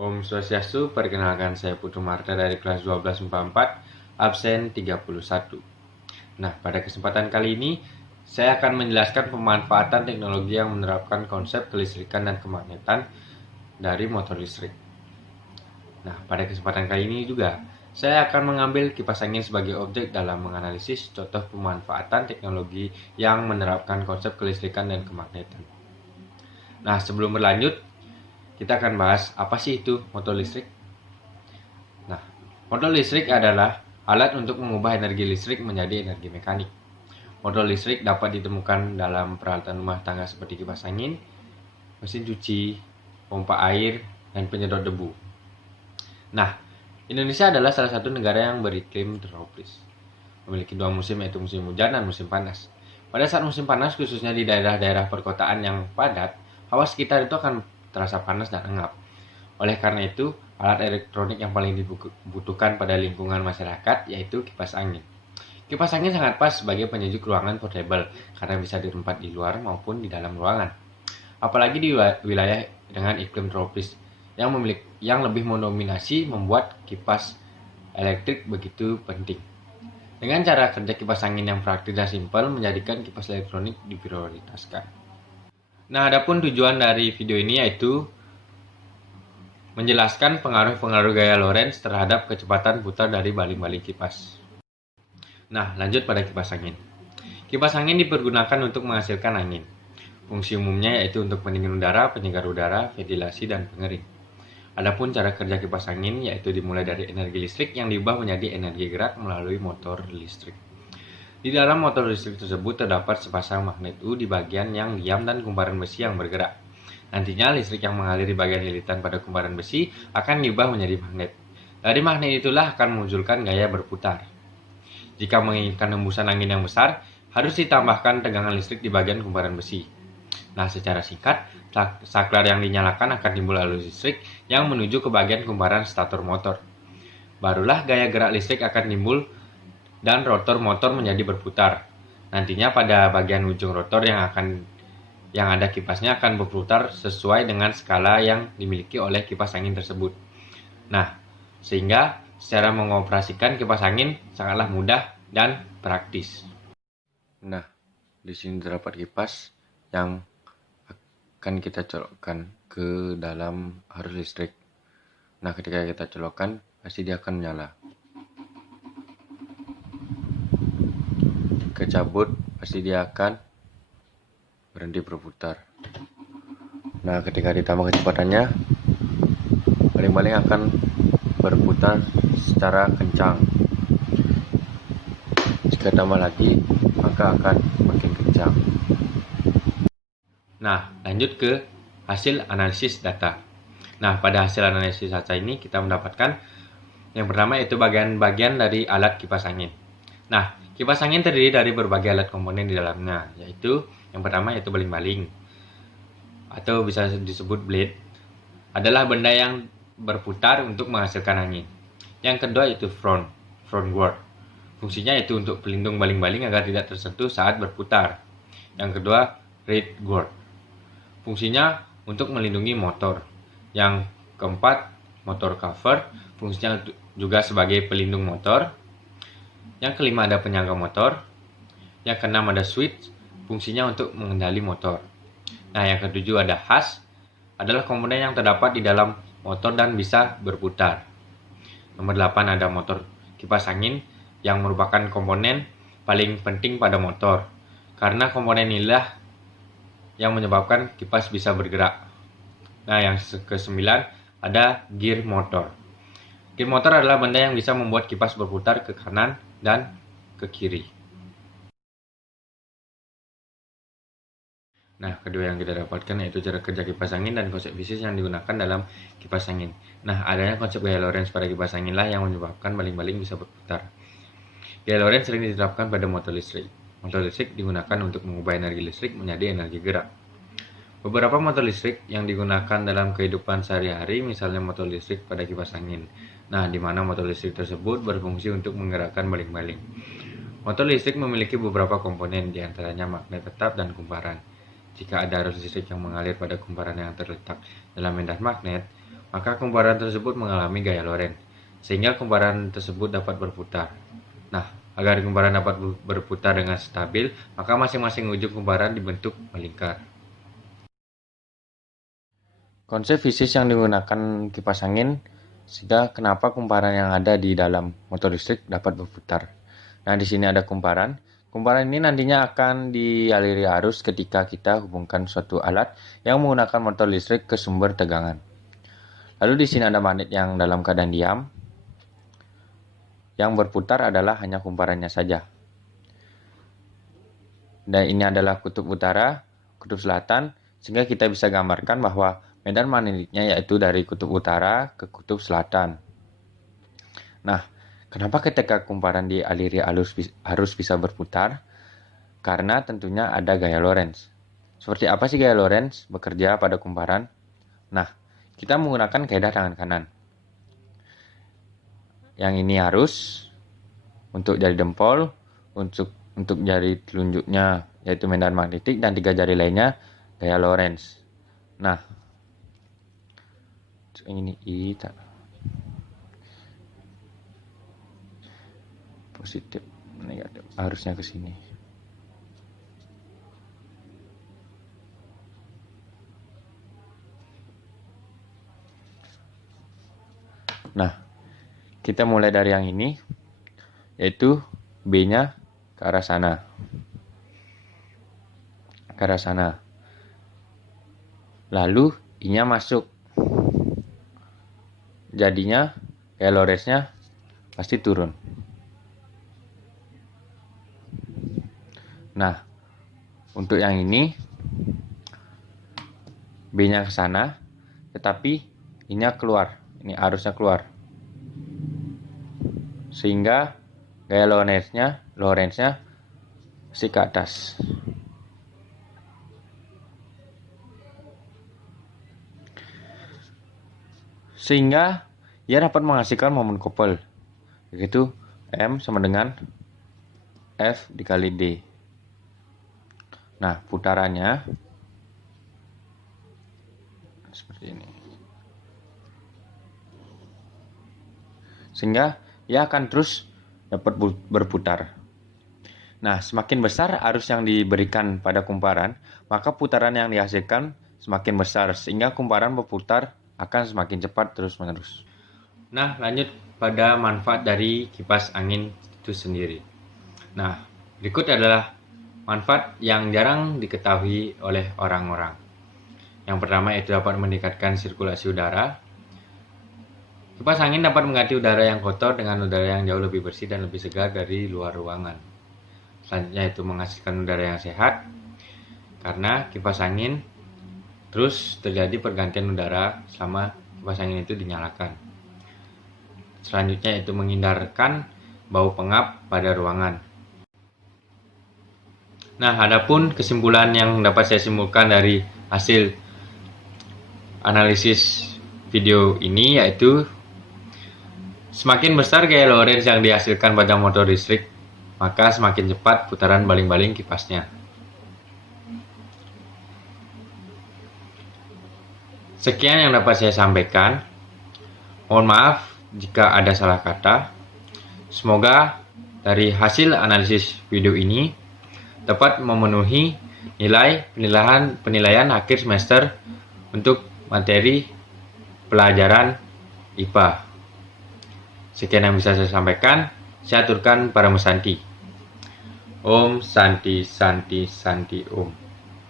Om Swastiastu, perkenalkan saya Putu Marta dari kelas 1244, absen 31. Nah, pada kesempatan kali ini, saya akan menjelaskan pemanfaatan teknologi yang menerapkan konsep kelistrikan dan kemagnetan dari motor listrik. Nah, pada kesempatan kali ini juga, saya akan mengambil kipas angin sebagai objek dalam menganalisis contoh pemanfaatan teknologi yang menerapkan konsep kelistrikan dan kemagnetan. Nah, sebelum berlanjut, kita akan bahas apa sih itu motor listrik. Nah, motor listrik adalah alat untuk mengubah energi listrik menjadi energi mekanik. Motor listrik dapat ditemukan dalam peralatan rumah tangga seperti kipas angin, mesin cuci, pompa air, dan penyedot debu. Nah, Indonesia adalah salah satu negara yang beriklim tropis, memiliki dua musim, yaitu musim hujan dan musim panas. Pada saat musim panas, khususnya di daerah-daerah perkotaan yang padat, hawa sekitar itu akan terasa panas dan engap. Oleh karena itu, alat elektronik yang paling dibutuhkan pada lingkungan masyarakat yaitu kipas angin. Kipas angin sangat pas sebagai penyejuk ruangan portable karena bisa dirempat di luar maupun di dalam ruangan. Apalagi di wilayah dengan iklim tropis yang lebih mendominasi membuat kipas elektrik begitu penting. Dengan cara kerja kipas angin yang praktis dan simpel menjadikan kipas elektronik diprioritaskan. Nah, adapun tujuan dari video ini yaitu menjelaskan pengaruh-pengaruh gaya Lorentz terhadap kecepatan putar dari baling-baling kipas. Nah, lanjut pada kipas angin. Kipas angin dipergunakan untuk menghasilkan angin. Fungsi umumnya yaitu untuk pendingin udara, penyegar udara, ventilasi, dan pengering. Adapun cara kerja kipas angin yaitu dimulai dari energi listrik yang diubah menjadi energi gerak melalui motor listrik. Di dalam motor listrik tersebut terdapat sepasang magnet U di bagian yang diam dan kumparan besi yang bergerak. Nantinya listrik yang mengalir di bagian lilitan pada kumparan besi akan diubah menjadi magnet. Dari magnet itulah akan memunculkan gaya berputar. Jika menginginkan hembusan angin yang besar, harus ditambahkan tegangan listrik di bagian kumparan besi. Nah, secara singkat, saklar yang dinyalakan akan timbul arus listrik yang menuju ke bagian kumparan stator motor. Barulah gaya gerak listrik akan timbul dan rotor motor menjadi berputar. Nantinya pada bagian ujung rotor yang ada kipasnya akan berputar sesuai dengan skala yang dimiliki oleh kipas angin tersebut. Nah, sehingga secara mengoperasikan kipas angin sangatlah mudah dan praktis. Nah, di sini terdapat kipas yang akan kita colokkan ke dalam arus listrik. Nah, ketika kita colokkan, pasti dia akan menyala. Kecabut, pasti dia akan berhenti berputar. Nah, ketika ditambah kecepatannya, baling-baling akan berputar secara kencang. Jika tambah lagi, maka akan makin kencang. Nah, lanjut ke hasil analisis data. Nah, pada hasil analisis data ini kita mendapatkan yang pertama yaitu bagian-bagian dari alat kipas angin. Nah, kipas angin terdiri dari berbagai alat komponen di dalamnya, yaitu yang pertama yaitu baling-baling atau bisa disebut blade, adalah benda yang berputar untuk menghasilkan angin. Yang kedua yaitu front guard. Fungsinya yaitu untuk pelindung baling-baling agar tidak tersentuh saat berputar. Yang kedua, rear guard. Fungsinya untuk melindungi motor. Yang keempat, motor cover. Fungsinya juga sebagai pelindung motor. Yang kelima ada penyangga motor. Yang keenam ada switch. Fungsinya untuk mengendali motor. Nah, yang ketujuh ada has. Adalah komponen yang terdapat di dalam motor dan bisa berputar. Nomor 8 ada motor kipas angin yang merupakan komponen paling penting pada motor. Karena komponen inilah yang menyebabkan kipas bisa bergerak. Nah, yang ke-9 ada gear motor. Gear motor adalah benda yang bisa membuat kipas berputar ke kanan dan ke kiri. Nah, kedua yang kita dapatkan yaitu cara kerja kipas angin dan konsep bisnis yang digunakan dalam kipas angin. Nah, adanya konsep gaya Lorentz pada kipas angin lah yang menyebabkan baling-baling bisa berputar. Gaya Lorentz sering diterapkan pada motor listrik. Motor listrik digunakan untuk mengubah energi listrik menjadi energi gerak. Beberapa motor listrik yang digunakan dalam kehidupan sehari-hari, misalnya motor listrik pada kipas angin. Nah, di mana motor listrik tersebut berfungsi untuk menggerakkan baling-baling. Motor listrik memiliki beberapa komponen, diantaranya magnet tetap dan kumparan. Jika ada arus listrik yang mengalir pada kumparan yang terletak dalam medan magnet, maka kumparan tersebut mengalami gaya Lorentz, sehingga kumparan tersebut dapat berputar. Nah, agar kumparan dapat berputar dengan stabil, maka masing-masing ujung kumparan dibentuk melingkar. Konsep fisis yang digunakan kipas angin, sehingga kenapa kumparan yang ada di dalam motor listrik dapat berputar. Nah, di sini ada kumparan. Kumparan ini nantinya akan dialiri arus ketika kita hubungkan suatu alat yang menggunakan motor listrik ke sumber tegangan. Lalu di sini ada magnet yang dalam keadaan diam. Yang berputar adalah hanya kumparannya saja. Dan ini adalah kutub utara, kutub selatan, sehingga kita bisa gambarkan bahwa medan magnetiknya yaitu dari kutub utara ke kutub selatan. Nah, kenapa ketika kumparan dialiri arus bisa berputar? Karena tentunya ada gaya Lorentz. Seperti apa sih gaya Lorentz bekerja pada kumparan? Nah, kita menggunakan kaidah tangan kanan. Yang ini arus untuk jari jempol, untuk jari telunjuknya yaitu medan magnetik, dan 3 jari lainnya gaya Lorentz. Nah, ini I positif, negatif, harusnya ke sini. Nah, kita mulai dari yang ini, yaitu B-nya ke arah sana. Ke arah sana. Lalu I-nya masuk. Jadinya gaya Lorentz-nya pasti turun. Nah, untuk yang ini B-nya ke sana, tetapi I-nya keluar. Ini arusnya keluar. Sehingga gaya Lorentz-nya masih ke atas. Sehingga ia dapat menghasilkan momen couple, yaitu M sama dengan F dikali D. Nah, putarannya seperti ini. Sehingga ia akan terus dapat berputar. Nah, semakin besar arus yang diberikan pada kumparan, maka putaran yang dihasilkan semakin besar, sehingga kumparan berputar akan semakin cepat terus-menerus. Nah, lanjut pada manfaat dari kipas angin itu sendiri. Nah, berikut adalah manfaat yang jarang diketahui oleh orang-orang. Yang pertama yaitu dapat meningkatkan sirkulasi udara. Kipas angin dapat mengganti udara yang kotor dengan udara yang jauh lebih bersih dan lebih segar dari luar ruangan. Selanjutnya itu menghasilkan udara yang sehat, karena kipas angin terus terjadi pergantian udara selama kipas angin itu dinyalakan. Selanjutnya itu menghindarkan bau pengap pada ruangan. Nah, adapun kesimpulan yang dapat saya simpulkan dari hasil analisis video ini yaitu semakin besar gaya Lorentz yang dihasilkan pada motor listrik, maka semakin cepat putaran baling-baling kipasnya. Sekian yang dapat saya sampaikan. Mohon maaf jika ada salah kata. Semoga dari hasil analisis video ini dapat memenuhi nilai penilaian akhir semester untuk materi pelajaran IPA. Sekian yang bisa saya sampaikan. Saya aturkan para Santi. Om Santi Santi Santi Om.